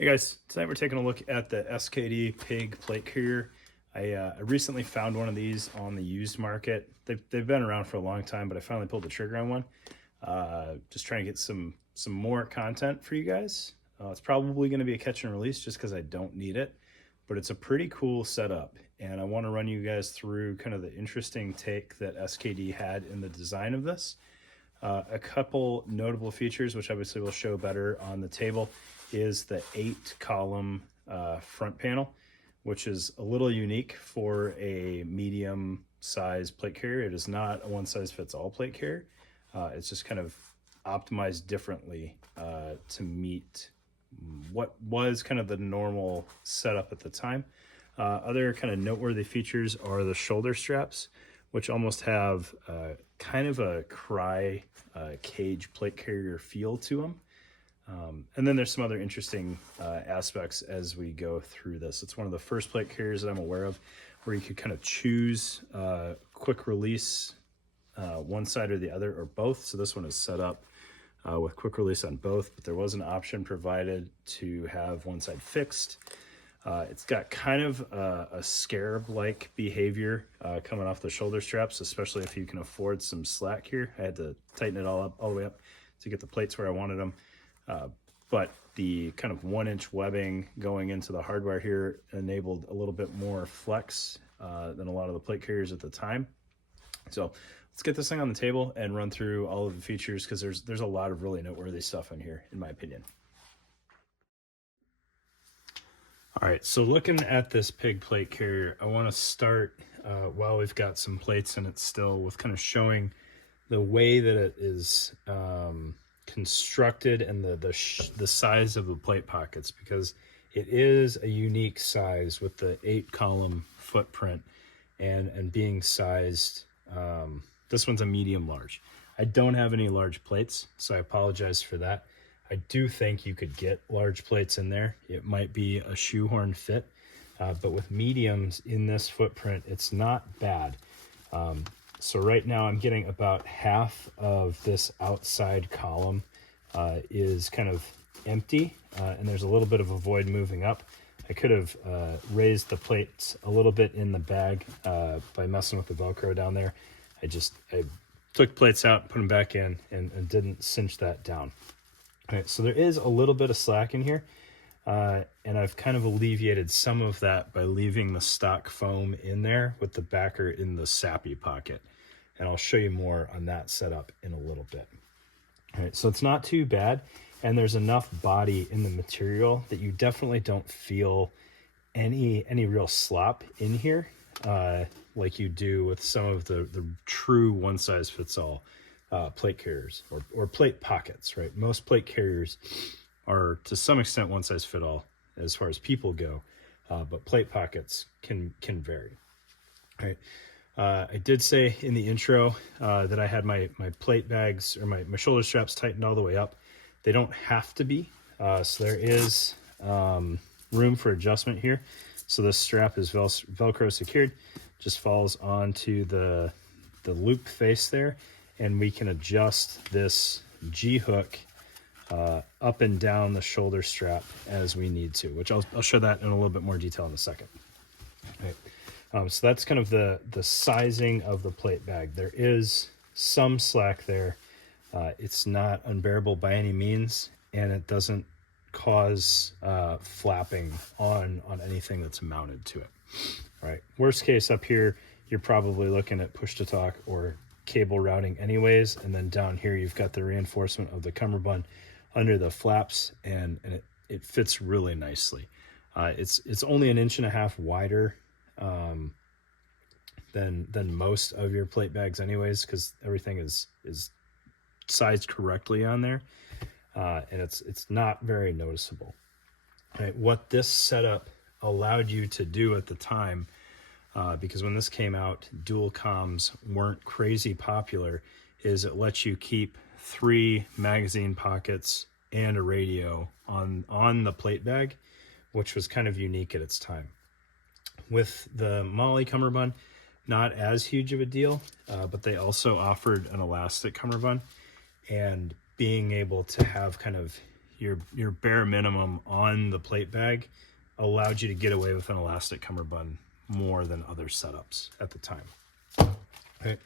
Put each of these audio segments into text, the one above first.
Hey guys, tonight we're taking a look at the SKD pig plate carrier. I recently found one of these on the used market. They've been around for a long time, but I finally pulled the trigger on one. Just trying to get some more content for you guys. It's probably going to be a catch and release just because I don't need it, but it's a pretty cool setup. And I want to run you guys through kind of the interesting take that SKD had in the design of this. A couple notable features, which obviously we'll show better on the table, is the 8-column front panel, which is a little unique for a medium size plate carrier. It is not a one-size-fits-all plate carrier. It's just kind of optimized differently to meet what was kind of the normal setup at the time. Other kind of noteworthy features are the shoulder straps, which almost have kind of a cage plate carrier feel to them. And then there's some other interesting aspects as we go through this. It's one of the first plate carriers that I'm aware of where you could kind of choose quick release one side or the other or both. So this one is set up with quick release on both, but there was an option provided to have one side fixed. It's got kind of a scarab-like behavior coming off the shoulder straps, especially if you can afford some slack here. I had to tighten it all the way up to get the plates where I wanted them. But the kind of 1-inch webbing going into the hardware here enabled a little bit more flex than a lot of the plate carriers at the time. So let's get this thing on the table and run through all of the features, because there's a lot of really noteworthy stuff in here, in my opinion. All right, so looking at this pig plate carrier, I want to start while we've got some plates in it still with kind of showing the way that it is constructed and the size of the plate pockets, because it is a unique size with the 8-column footprint and being sized. This one's a medium large. I don't have any large plates, so I apologize for that. I do think you could get large plates in there. It might be a shoehorn fit, but with mediums in this footprint, it's not bad. So right now I'm getting about half of this outside column is kind of empty, and there's a little bit of a void moving up. I could have raised the plates a little bit in the bag by messing with the Velcro down there. I took plates out, put them back in, and didn't cinch that down. All right, so there is a little bit of slack in here, and I've kind of alleviated some of that by leaving the stock foam in there with the backer in the sappy pocket. And I'll show you more on that setup in a little bit. All right, so it's not too bad, and there's enough body in the material that you definitely don't feel any real slop in here like you do with some of the true one-size-fits-all plate carriers or plate pockets, right? Most plate carriers are to some extent one size fit all as far as people go, but plate pockets can vary. All right. I did say in the intro that I had my plate bags or my shoulder straps tightened all the way up. They don't have to be, so there is room for adjustment here. So this strap is Velcro secured, just falls onto the loop face there, and we can adjust this G-hook up and down the shoulder strap as we need to, which I'll show that in a little bit more detail in a second. All right. So that's kind of the sizing of the plate bag. There is some slack there. It's not unbearable by any means, and it doesn't cause flapping on anything that's mounted to it. All right. Worst case up here, you're probably looking at push-to-talk or cable routing anyways, and then down here you've got the reinforcement of the cummerbund under the flaps, and it fits really nicely. It's only 1.5 inches wider than most of your plate bags anyways, because everything is sized correctly on there, and it's not very noticeable. All right, what this setup allowed you to do at the time, because when this came out, dual comms weren't crazy popular, is it lets you keep 3 magazine pockets and a radio on the plate bag, which was kind of unique at its time. With the Molly cummerbund, not as huge of a deal, but they also offered an elastic cummerbund, and being able to have kind of your bare minimum on the plate bag allowed you to get away with an elastic cummerbund more than other setups at the time. Okay.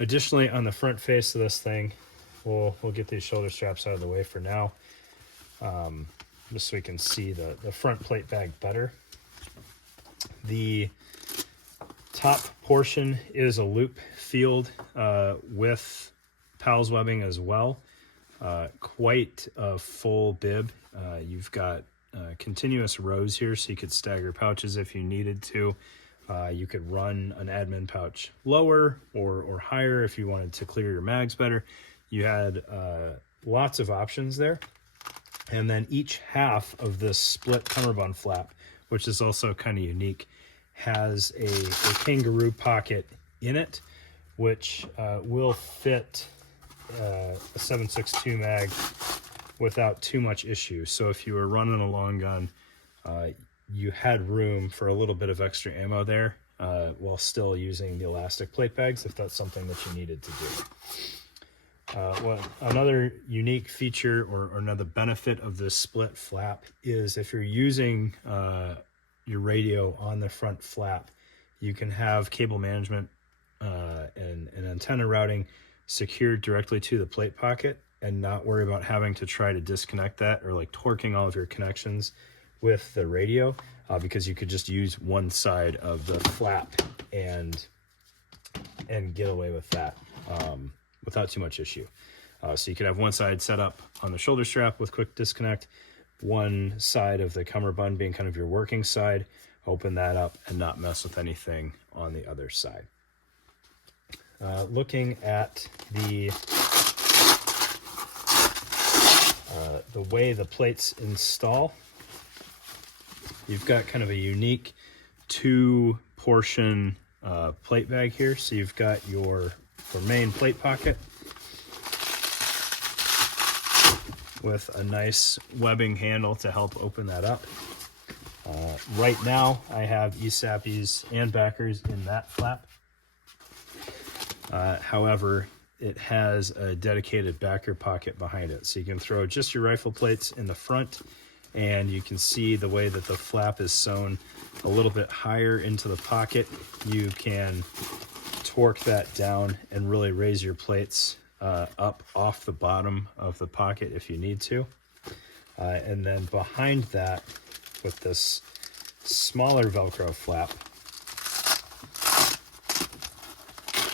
Additionally, on the front face of this thing, we'll get these shoulder straps out of the way for now, just so we can see the front plate bag better. The top portion is a loop field with Pals webbing as well. Quite a full bib. You've got continuous rows here, so you could stagger pouches if you needed to. You could run an admin pouch lower or higher if you wanted to clear your mags better. You had lots of options there. And then each half of this split cummerbund flap, which is also kind of unique, has a kangaroo pocket in it, which will fit a 7.62 mag without too much issue. So if you were running a long gun, you had room for a little bit of extra ammo there while still using the elastic plate bags if that's something that you needed to do. Another unique feature or another benefit of this split flap is if you're using your radio on the front flap, you can have cable management and antenna routing secured directly to the plate pocket and not worry about having to try to disconnect that or like torquing all of your connections with the radio, because you could just use one side of the flap and get away with that without too much issue. So you could have one side set up on the shoulder strap with quick disconnect, one side of the cummerbund being kind of your working side, open that up and not mess with anything on the other side. Looking at the way the plates install, you've got kind of a unique two-portion plate bag here. So you've got your main plate pocket with a nice webbing handle to help open that up. Right now, I have ESAPs and backers in that flap. However, it has a dedicated backer pocket behind it. So you can throw just your rifle plates in the front, and you can see the way that the flap is sewn a little bit higher into the pocket. You can torque that down and really raise your plates up off the bottom of the pocket if you need to. And then behind that, with this smaller Velcro flap,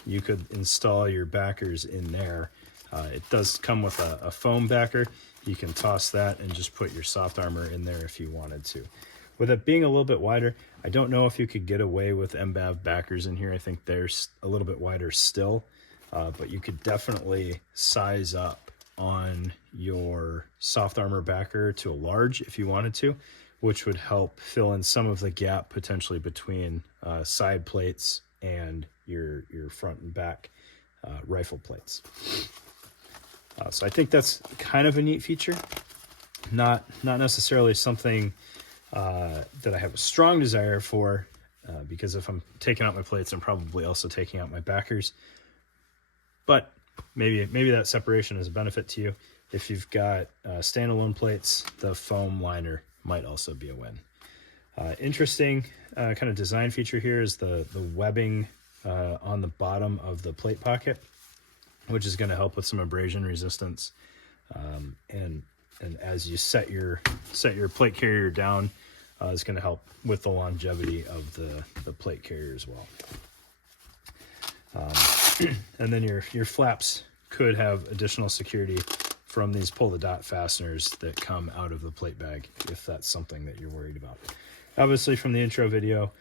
you could install your backers in there. It does come with a foam backer. You can toss that and just put your soft armor in there if you wanted to. With it being a little bit wider, I don't know if you could get away with MBAV backers in here. I think they're a little bit wider still, but you could definitely size up on your soft armor backer to a large if you wanted to, which would help fill in some of the gap potentially between side plates and your front and back rifle plates. So I think that's kind of a neat feature. Not necessarily something that I have a strong desire for, because if I'm taking out my plates, I'm probably also taking out my backers. But maybe that separation is a benefit to you. If you've got standalone plates, the foam liner might also be a win. Interesting kind of design feature here is the webbing on the bottom of the plate pocket, which is going to help with some abrasion resistance. And as you set your plate carrier down, is going to help with the longevity of the plate carrier as well. And then your flaps could have additional security from these pull the dot fasteners that come out of the plate bag if that's something that you're worried about. Obviously from the intro video,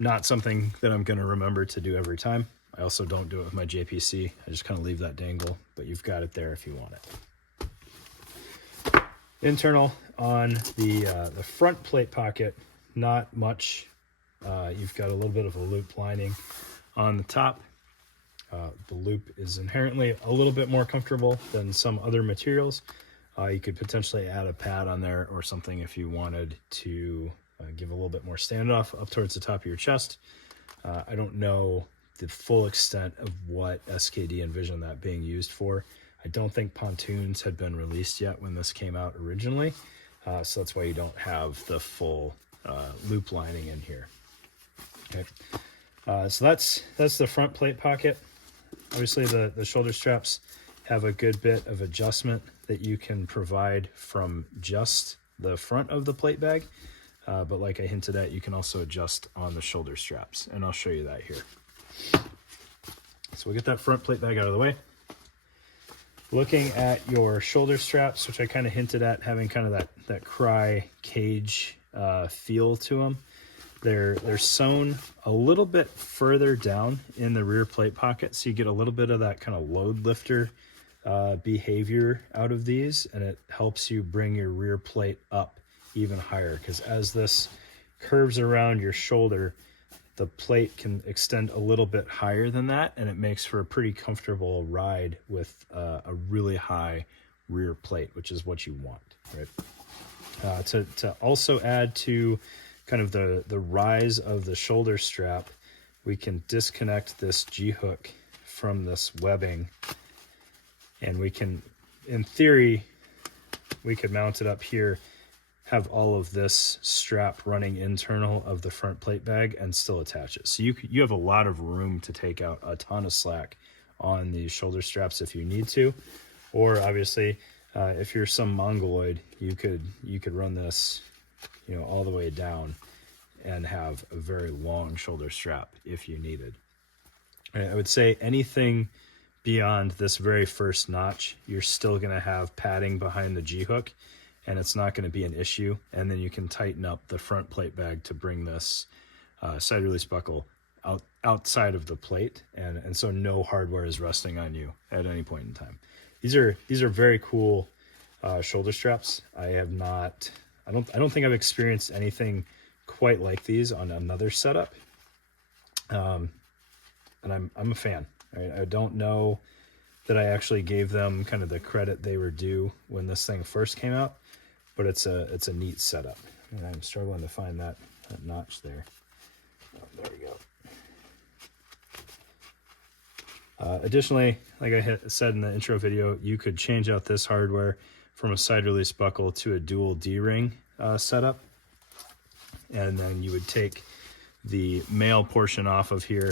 not something that I'm going to remember to do every time. I also don't do it with my JPC. I just kind of leave that dangle, but you've got it there if you want it. Internal on the front plate pocket, not much. You've got a little bit of a loop lining on the top. The loop is inherently a little bit more comfortable than some other materials. You could potentially add a pad on there or something if you wanted to give a little bit more standoff up towards the top of your chest. I don't know the full extent of what SKD envisioned that being used for, I don't think pontoons had been released yet when this came out originally, so that's why you don't have the full loop lining in here. Okay, so that's the front plate pocket. Obviously, the shoulder straps have a good bit of adjustment that you can provide from just the front of the plate bag. But like I hinted at, you can also adjust on the shoulder straps, and I'll show you that here. So we'll get that front plate bag out of the way. Looking at your shoulder straps, which I kind of hinted at, having kind of that cry cage feel to them. They're sewn a little bit further down in the rear plate pocket, so you get a little bit of that kind of load lifter behavior out of these, and it helps you bring your rear plate up even higher, because as this curves around your shoulder, the plate can extend a little bit higher than that, and it makes for a pretty comfortable ride with a really high rear plate, which is what you want, right? To also add to kind of the rise of the shoulder strap, we can disconnect this G-hook from this webbing, and we can, in theory, we could mount it up here, have all of this strap running internal of the front plate bag and still attach it. So you have a lot of room to take out a ton of slack on these shoulder straps if you need to, or obviously if you're some mongoloid, you could run this, all the way down and have a very long shoulder strap if you needed. I would say anything beyond this very first notch, you're still going to have padding behind the G-hook, and it's not going to be an issue. And then you can tighten up the front plate bag to bring this side release buckle outside of the plate, and so no hardware is resting on you at any point in time. These are very cool shoulder straps. I don't think I've experienced anything quite like these on another setup, and I'm a fan. Right? I don't know that I actually gave them kind of the credit they were due when this thing first came out, but it's a neat setup. And I'm struggling to find that notch there. Oh, there we go. Additionally, like I said in the intro video, you could change out this hardware from a side release buckle to a dual D-ring setup. And then you would take the male portion off of here,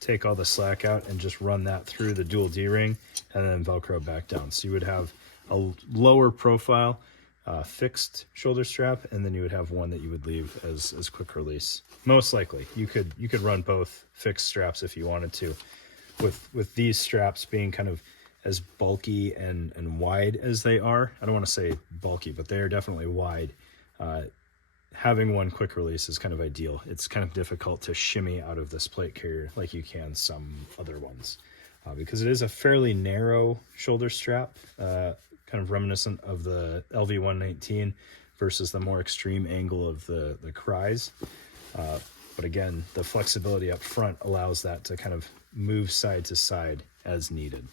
take all the slack out, and just run that through the dual D-ring and then Velcro back down. So you would have a lower profile fixed shoulder strap, and then you would have one that you would leave as quick release. Most likely you could run both fixed straps if you wanted to, with these straps being kind of as bulky and wide as they are. I don't want to say bulky, but they are definitely wide. Having one quick release is kind of ideal. It's kind of difficult to shimmy out of this plate carrier like you can some other ones, because it is a fairly narrow shoulder strap, kind of reminiscent of the LV-119 versus the more extreme angle of the Cries. But again, the flexibility up front allows that to kind of move side to side as needed.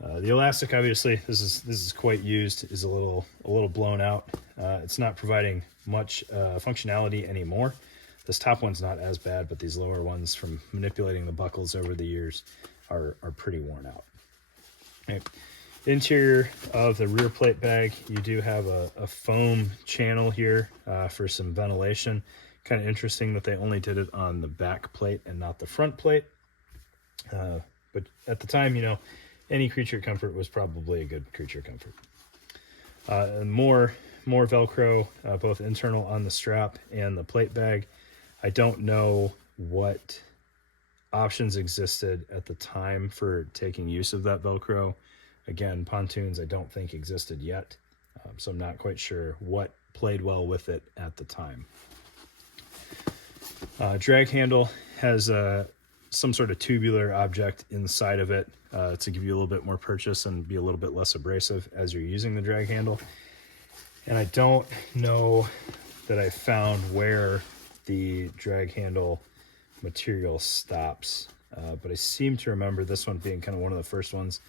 The elastic, obviously, this is quite used, is a little blown out. It's not providing much functionality anymore. This top one's not as bad, but these lower ones, from manipulating the buckles over the years, are pretty worn out. Okay. Interior of the rear plate bag, you do have a foam channel here for some ventilation. Kind of interesting that they only did it on the back plate and not the front plate. But at the time, any creature comfort was probably a good creature comfort. And more Velcro, both internal on the strap and the plate bag. I don't know what options existed at the time for taking use of that Velcro. Again, pontoons I don't think existed yet, so I'm not quite sure what played well with it at the time. Drag handle has some sort of tubular object inside of it to give you a little bit more purchase and be a little bit less abrasive as you're using the drag handle. And I don't know that I found where the drag handle material stops, but I seem to remember this one being kind of one of the first ones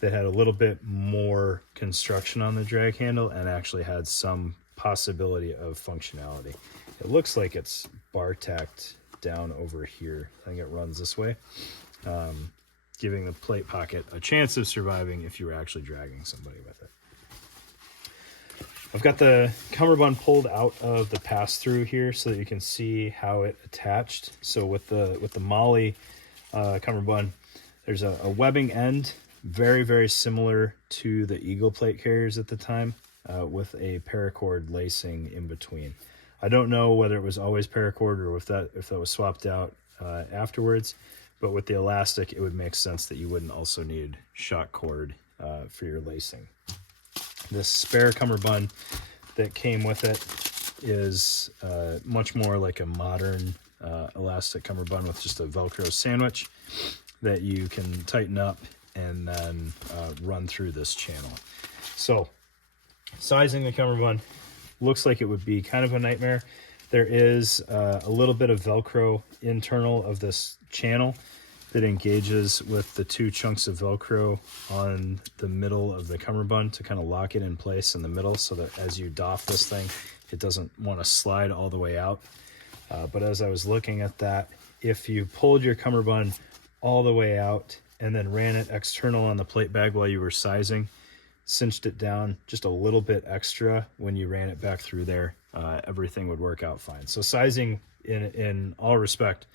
that had a little bit more construction on the drag handle and actually had some possibility of functionality. It looks like it's bar tacked down over here. I think it runs this way. giving the plate pocket a chance of surviving if you were actually dragging somebody with it. I've got the cummerbund pulled out of the pass-through here so that you can see how it attached. So with the Molly cummerbund, there's a webbing end, very, very similar to the Eagle plate carriers at the time, with a paracord lacing in between. I don't know whether it was always paracord or if that was swapped out afterwards, but with the elastic, it would make sense that you wouldn't also need shock cord for your lacing. This spare cummerbund that came with it is much more like a modern elastic cummerbund with just a Velcro sandwich that you can tighten up and then run through this channel. So sizing the cummerbund looks like it would be kind of a nightmare. There is a little bit of Velcro internal of this channel that engages with the two chunks of Velcro on the middle of the cummerbund to kind of lock it in place in the middle so that as you doff this thing, it doesn't want to slide all the way out. But as I was looking at that, if you pulled your cummerbund all the way out and then ran it external on the plate bag while you were sizing, cinched it down just a little bit extra when you ran it back through there, everything would work out fine. So sizing in all respect,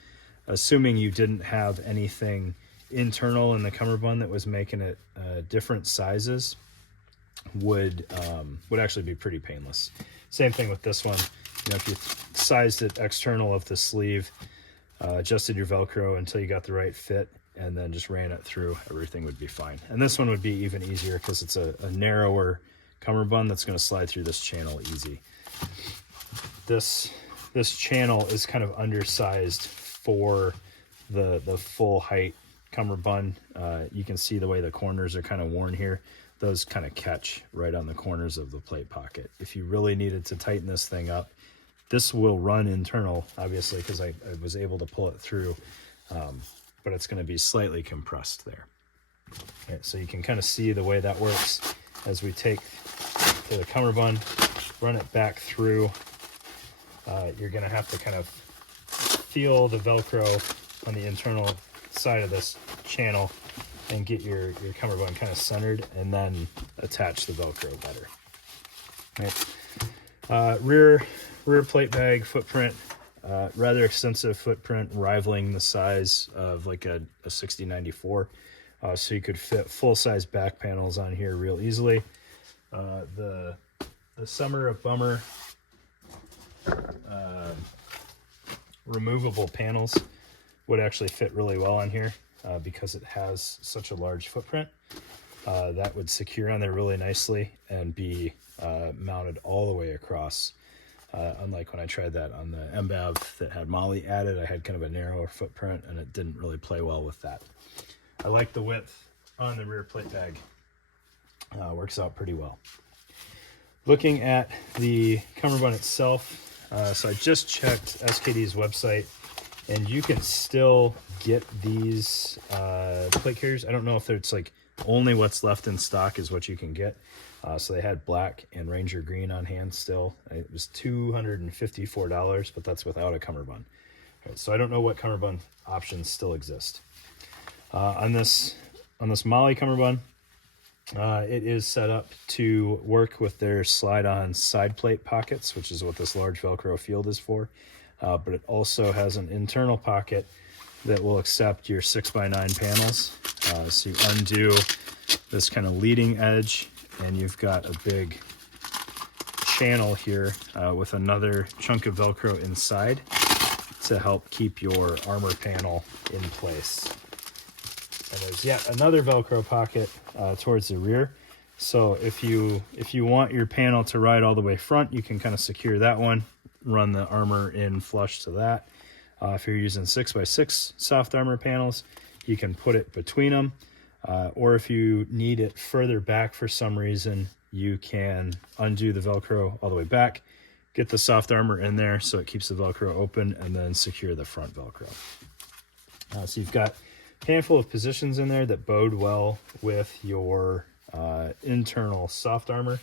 assuming you didn't have anything internal in the cummerbund that was making it different sizes, would actually be pretty painless. Same thing with this one. You know, if you sized it external of the sleeve, adjusted your Velcro until you got the right fit, and then just ran it through, everything would be fine. And this one would be even easier because it's a narrower cummerbund that's going to slide through this channel easy. This channel is kind of undersized for the full height cummerbund. You can see the way the corners are kind of worn here. Those kind of catch right on the corners of the plate pocket. If you really needed to tighten this thing up, this will run internal, obviously, because I was able to pull it through, but it's going to be slightly compressed there. Okay, so you can kind of see the way that works as we take the cummerbund, run it back through. You're going to have to kind of feel the Velcro on the internal side of this channel and get your cummerbund kind of centered, and then attach the Velcro better. Right. Rear plate bag footprint, rather extensive footprint, rivaling the size of like a 6094. So you could fit full-size back panels on here real easily. The Summer of Bummer removable panels would actually fit really well on here because it has such a large footprint. That would secure on there really nicely and be mounted all the way across. Unlike when I tried that on the MBAV that had Molly added, I had kind of a narrower footprint and it didn't really play well with that. I like the width on the rear plate bag. Works out pretty well. Looking at the cummerbund itself, so I just checked SKD's website, and you can still get these plate carriers. I don't know if it's like only what's left in stock is what you can get. So they had black and Ranger green on hand still. It was $254, but that's without a cummerbund. Right, so I don't know what cummerbund options still exist. On this Molly cummerbund, it is set up to work with their slide-on side plate pockets, which is what this large Velcro field is for. But it also has an internal pocket that will accept your 6x9 panels. So you undo this kind of leading edge, and you've got a big channel here with another chunk of Velcro inside to help keep your armor panel in place. And there's yet another Velcro pocket towards the rear. So if you want your panel to ride all the way front, you can kind of secure that one, run the armor in flush to that. If you're using 6x6 soft armor panels, you can put it between them. Or if you need it further back for some reason, you can undo the Velcro all the way back, get the soft armor in there so it keeps the Velcro open, and then secure the front Velcro. So you've got a handful of positions in there that bode well with your internal soft armor.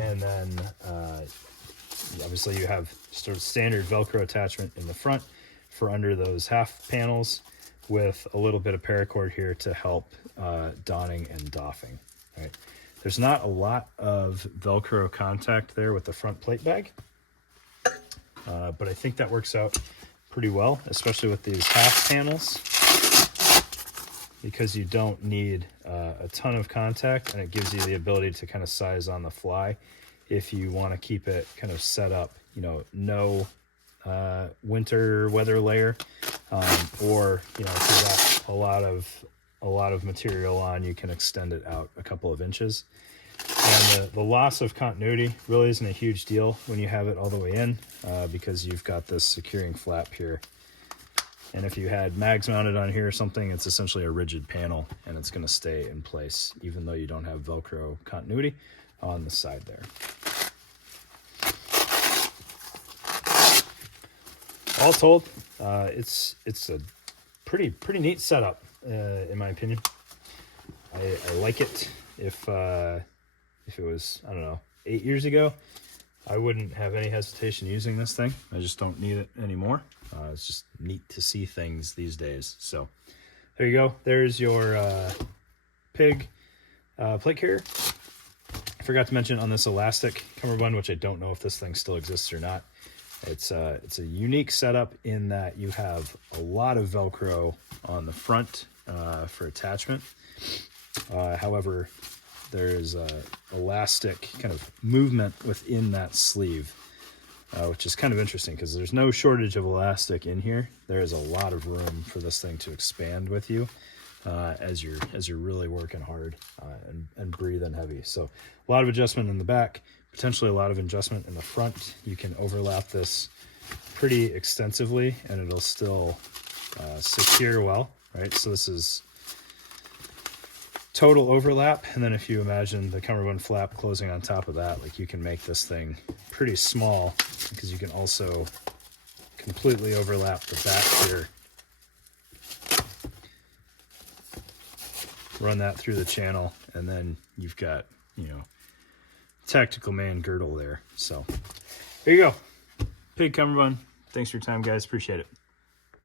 And then obviously you have sort of standard Velcro attachment in the front for under those half panels. with a little bit of paracord here to help donning and doffing. Right? There's not a lot of Velcro contact there with the front plate bag, but I think that works out pretty well, especially with these half panels, because you don't need a ton of contact, and it gives you the ability to kind of size on the fly if you want to keep it kind of set up, you know, no winter weather layer, or, you know, if you've got a lot of material on, you can extend it out a couple of inches. And the loss of continuity really isn't a huge deal when you have it all the way in, because you've got this securing flap here. And if you had mags mounted on here or something, it's essentially a rigid panel, and it's going to stay in place even though you don't have Velcro continuity on the side there. All told, it's a pretty neat setup, in my opinion. I like it. If it was, I don't know, 8 years ago, I wouldn't have any hesitation using this thing. I just don't need it anymore. It's just neat to see things these days. So there you go. There's your pig plate carrier. I forgot to mention on this elastic cummerbund, which I don't know if this thing still exists or not. It's a unique setup in that you have a lot of Velcro on the front for attachment. However, there's elastic kind of movement within that sleeve, which is kind of interesting because there's no shortage of elastic in here. There is a lot of room for this thing to expand with you as you're really working hard and breathing heavy. So a lot of adjustment in the back, potentially a lot of adjustment in the front. You can overlap this pretty extensively and it'll still secure well, right? So this is total overlap, and then if you imagine the cummerbund flap closing on top of that, like, you can make this thing pretty small because you can also completely overlap the back here, run that through the channel, and then you've got, you know, tactical man girdle there. So there you go, pig cummerbund. Thanks for your time, guys. Appreciate it.